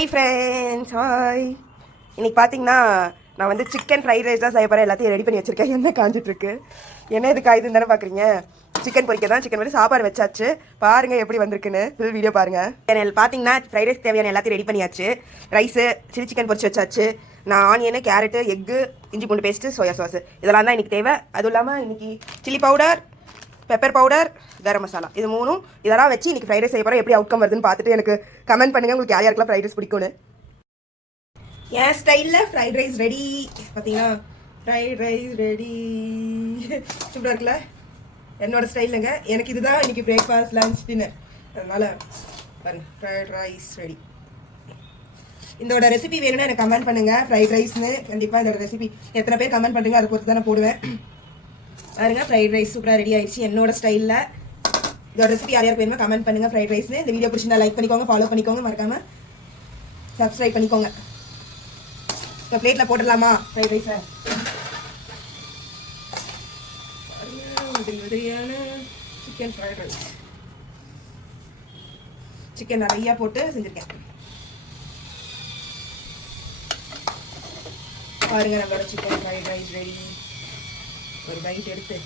Hi friends, hi. இன்னைக்கு பார்த்தீங்கன்னா நான் வந்து சிக்கன் ஃப்ரைட் ரைஸ் தான் செய்ய போகிறேன். எல்லாத்தையும் ரெடி பண்ணி வச்சுருக்கேன். என்ன காஞ்சிட்ருக்கு, என்ன இது காயுதுன்னு தானே பார்க்குறீங்க. சிக்கன் பொரிக்க தான். சிக்கன் வந்து சாப்பாடு வச்சாச்சு. பாருங்கள் எப்படி வந்திருக்குன்னு. ஃபுல் வீடியோ பாருங்கள். எனக்கு பார்த்தீங்கன்னா ஃப்ரைட் ரைஸ் தேவையான எல்லாத்தையும் ரெடி பண்ணியாச்சு. ரைஸு, சில்லி சிக்கன் பொரிச்சு வச்சாச்சு. நான் ஆனியனு, கேரட்டு, எக்கு, இஞ்சி பூண்டு பேஸ்ட்டு, சோயா சாஸ் இதெல்லாம் தான் இன்றைக்கி தேவை. அதுவும் இல்லாமல் இன்றைக்கி chilli powder, pepper powder, garam masala, இது மூணும் இதெல்லாம் வச்சு இன்றைக்கி ஃப்ரைட் ரைஸ் செய்ய போகிறேன். எப்படி அவுட்கம் வருதுன்னு பார்த்துட்டு எனக்கு கமெண்ட் பண்ணுங்கள். உங்களுக்கு யார் யாருக்கெல்லாம் ஃப்ரைட் ரைஸ் பிடிக்கும்னு. என் ஸ்டைலில் ஃப்ரைட் ரைஸ் ரெடி. பார்த்தீங்கன்னா ஃப்ரைட் ரைஸ் ரெடி. சூப்பராக இருக்குல்ல? என்னோட ஸ்டைலுங்க. எனக்கு இதுதான் இன்றைக்கி பிரேக்ஃபாஸ்ட், லஞ்ச், டின்னர். அதனால் பாருங்க, ஃப்ரைட் ரைஸ் ரெடி. இதோட ரெசிபி வேணும்னா எனக்கு கமெண்ட் பண்ணுங்கள். ஃப்ரைட் ரைஸ்னு கண்டிப்பாக இதோட ரெசிபி எத்தனை பேர் கமெண்ட் பண்ணுறீங்க அதை பொறுத்து தான் நான் போடுவேன். பாருங்க, ஃப்ரைட் ரைஸ் சூப்பராக ரெடி ஆயிடுச்சு என்னோட ஸ்டைலில். இதோட ரெசிபி யார் யாருக்கு வேணுமோ கமெண்ட் பண்ணுங்கள். ஃப்ரைட் ரைஸ்னு இந்த வீடியோ பிடிச்சிருந்தா லைக் பண்ணிக்கோங்க, ஃபாலோ பண்ணிக்கோங்க, மறக்காமல் சப்ஸ்கிரைப் பண்ணிக்கோங்க. இப்போ பிளேட்டில் போட்டுடலாமா ஃப்ரைட் ரைஸை? உதிரியான சிக்கன் ஃப்ரைட் ரைஸ். சிக்கன் நிறையா போட்டு செஞ்சுருக்கேன். பாருங்க, நம்மளோட சிக்கன் ஃப்ரைட் ரைஸ் ரெடி. ஒரு பைட் எடுத்து